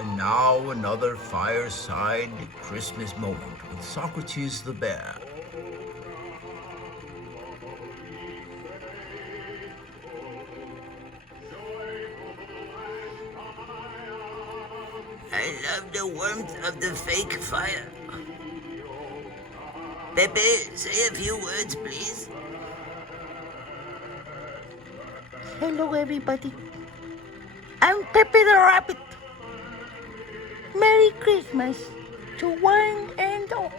And now another fireside Christmas moment with Socrates the bear. I love the warmth of the fake fire. Pepe, say a few words, please. Hello, everybody. I'm Pepe the Rabbit. Merry Christmas to one and all.